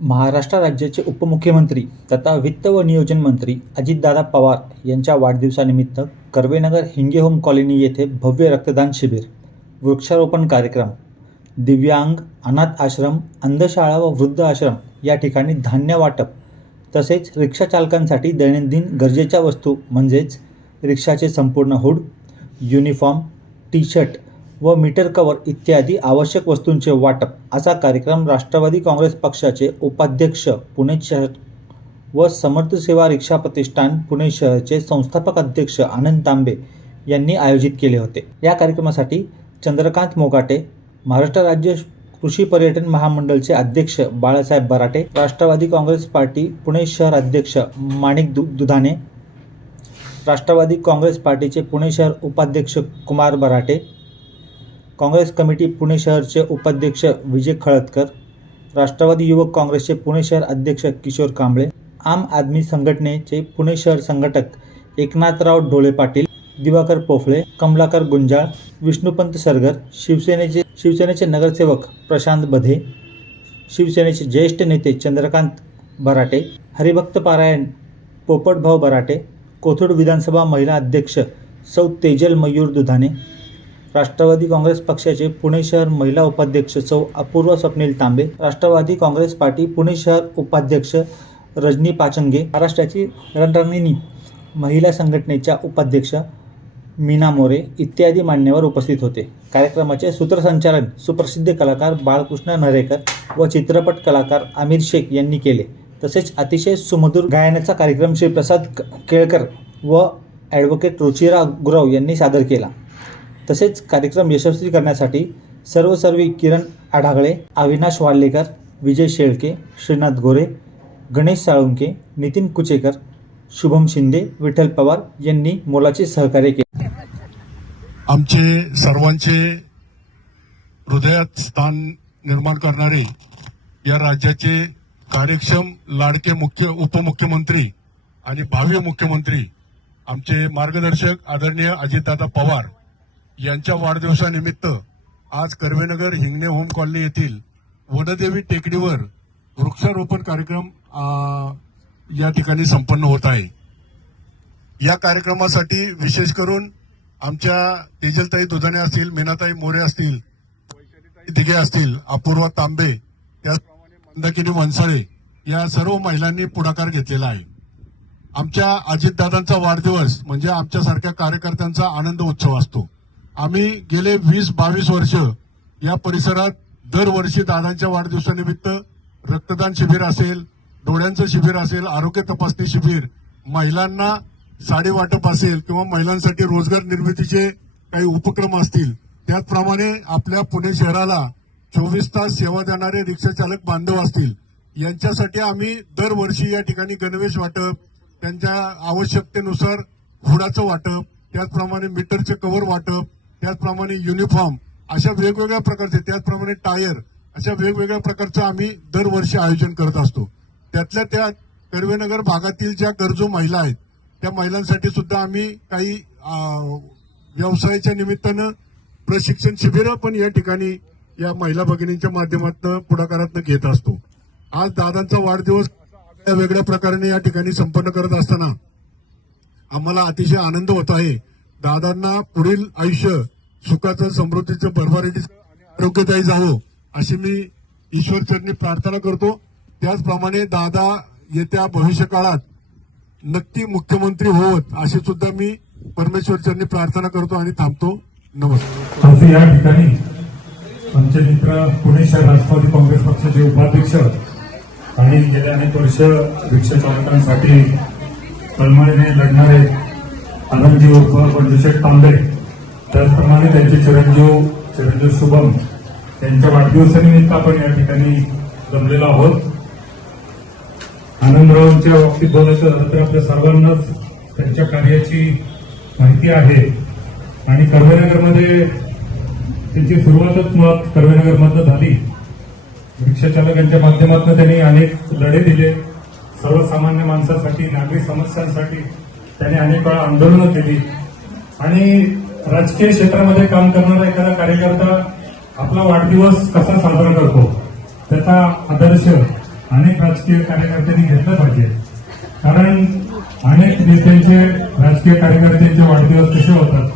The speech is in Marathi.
महाराष्ट्र राज्याचे उपमुख्यमंत्री तथा वित्त व नियोजन मंत्री अजितदादा पवार यांच्या वाढदिवसानिमित्त कर्वेनगर हिंगे होम कॉलनी येथे भव्य रक्तदान शिबिर वृक्षारोपण कार्यक्रम दिव्यांग अनाथ आश्रम अंधशाळा व वृद्ध आश्रम या ठिकाणी धान्य वाटप तसेच रिक्षाचालकांसाठी दैनंदिन गरजेच्या वस्तू म्हणजेच रिक्षाचे संपूर्ण हुड युनिफॉर्म टी शर्ट व मीटर कवर इत्यादी आवश्यक वस्तूंचे वाटप. असा कार्यक्रम राष्ट्रवादी काँग्रेस पक्षाचे उपाध्यक्ष पुणे शहर व समर्थ सेवा रिक्षा प्रतिष्ठान पुणे शहरचे संस्थापक अध्यक्ष आनंद तांबे यांनी आयोजित केले होते. या कार्यक्रमासाठी चंद्रकांत मोगाटे महाराष्ट्र राज्य कृषी पर्यटन महामंडळचे अध्यक्ष बाळासाहेब बराटे राष्ट्रवादी काँग्रेस पार्टी पुणे शहर अध्यक्ष माणिक दु दुधाने राष्ट्रवादी काँग्रेस पार्टीचे पुणे शहर उपाध्यक्ष कुमार बराटे काँग्रेस कमिटी पुणे शहरचे उपाध्यक्ष विजय खळदकर राष्ट्रवादी युवक काँग्रेसचे पुणे शहर अध्यक्ष किशोर कांबळे आम आदमी संघटनेचे पुणे शहर संघटक एकनाथराव ढोळे पाटील दिवाकर पोफळे कमलाकर गुंजाळ विष्णुपंत सरगर शिवसेनेचे शिवसेनेचे नगरसेवक प्रशांत बधे शिवसेनेचे ज्येष्ठ नेते चंद्रकांत बराटे हरिभक्त पारायण पोपटभाऊ बराटे कोथरूड विधानसभा महिला अध्यक्ष सौ तेजल मयूर दुधाने राष्ट्रवादी काँग्रेस पक्षाचे पुणे शहर महिला उपाध्यक्ष सौ अपूर्व स्वप्नील तांबे राष्ट्रवादी काँग्रेस पार्टी पुणे शहर उपाध्यक्ष रजनी पाचंगे महाराष्ट्राची रणरणिनी महिला संघटनेच्या उपाध्यक्ष मीना मोरे इत्यादी मान्यवर उपस्थित होते. कार्यक्रमाचे सूत्रसंचालन सुप्रसिद्ध कलाकार बाळकृष्ण नरेकर व चित्रपट कलाकार आमिर शेख यांनी केले. तसेच अतिशय सुमधुर गायनाचा कार्यक्रम श्रीप्रसाद केळकर व ॲडव्होकेट रुचिरा गुरव यांनी सादर केला. तसेच कार्यक्रम यशस्वी करण्यासाठी सर्व सर्वी किरण आढागळे अविनाश वाडलेकर विजय शेळके श्रीनाथ गोरे गणेश साळुंके नितीन कुचेकर शुभम शिंदे विठ्ठल पवार यांनी मोलाचे सहकार्य केले. आमचे सर्वांचे हृदयात स्थान निर्माण करणारे या राज्याचे कार्यक्षम लाडके मुख्य उपमुख्यमंत्री आणि भावी मुख्यमंत्री आमचे मार्गदर्शक आदरणीय अजितदादा पवार यांच्या वाढदिवसानिमित्त आज कर्वेनगर हिंगणे होम कॉलनी येथील वनदेवी टेकडीवर वृक्षारोपण कार्यक्रम या ठिकाणी संपन्न होत आहे. या कार्यक्रमासाठी विशेष करून आमच्या तेजलताई दुधाणे असतील मीनाताई मोरे असतील वैशालीताई दिघे असतील अपूर्वा तांबे त्याचप्रमाणे मंदाकिनी वनसाळे या सर्व महिलांनी पुढाकार घेतलेला आहे. आमच्या अजितदादांचा वाढदिवस म्हणजे आमच्यासारख्या कार्यकर्त्यांचा आनंद उत्सव असतो. आम्ही गेले वीस बावीस वर्ष या परिसरात दरवर्षी दादांच्या वाढदिवसानिमित्त रक्तदान शिबिर असेल डोळ्यांचं शिबिर असेल आरोग्य तपासणी शिबिर महिलांना साडी वाटप असेल किंवा महिलांसाठी रोजगार निर्मितीचे काही उपक्रम असतील त्याचप्रमाणे आपल्या पुणे शहराला चोवीस तास सेवा देणारे रिक्षाचालक बांधव असतील यांच्यासाठी आम्ही दरवर्षी या ठिकाणी गणवेश वाटप त्यांच्या आवश्यकतेनुसार हुडाचं वाटप त्याचप्रमाणे मीटरचे कव्हर वाटप त्याचप्रमाणे युनिफॉर्म अशा वेगवेगळ्या प्रकारचे त्याचप्रमाणे टायर अशा वेगवेगळ्या प्रकारचं आम्ही दरवर्षी आयोजन करत असतो. त्यातल्या त्या कर्वेनगर भागातील ज्या गरजू महिला आहेत त्या महिलांसाठी सुद्धा आम्ही काही व्यवसायाच्या निमित्तानं प्रशिक्षण शिबिरं पण या ठिकाणी या महिला भगिनींच्या माध्यमातून पुढाकारातनं घेत असतो. आज दादांचा वाढदिवस वेगळ्या प्रकारे या ठिकाणी संपन्न करत असताना आम्हाला अतिशय आनंद होत आहे. दादांना पुढील आयुष्य सुखाचं समृद्धीचं भरभराटीचं आरोग्यदायी जावं अशी मी ईश्वरचरणी प्रार्थना करतो. त्याचप्रमाणे दादा येत्या भविष्य काळात नक्की मुख्यमंत्री होत अशी सुद्धा मी परमेश्वरचरणी प्रार्थना करतो आणि थांबतो. नमस्कार. आज या ठिकाणी आमचे मित्र पुणे शहर राष्ट्रवादी काँग्रेस पक्षाचे उपाध्यक्ष आणि गेल्या अनेक वर्ष रिक्षा चालकांसाठी तळमळीने लढणारे आनंदजी उर्फ बंडूशेठ तांबे. त्याचप्रमाणे त्यांचे चिरंजीव चिरंजीव शुभम यांच्या वाढदिवसानिमित्त आपण या ठिकाणी जमलेलो आहोत. आनंदरावांच्या बाबतीत बोलायचं झालं तर आपल्या सर्वांनाच त्यांच्या कार्याची माहिती आहे. आणि कर्वेनगरमध्ये त्यांची सुरुवातच मुळात कर्वेनगरमधनं झाली. रिक्षाचालकांच्या माध्यमातून त्यांनी अनेक लढे दिले. सर्वसामान्य माणसासाठी नागरी समस्यांसाठी त्यांनी अनेक वेळा आंदोलनं केली. आणि राजकीय क्षेत्रामध्ये काम करणारा एखादा कार्यकर्ता आपला वाढदिवस कसा साजरा करतो त्याचा आदर्श अनेक राजकीय कार्यकर्त्यांनी घेतला पाहिजे. कारण अनेक नेत्यांचे राजकीय कार्यकर्त्यांचे वाढदिवस कसे होतात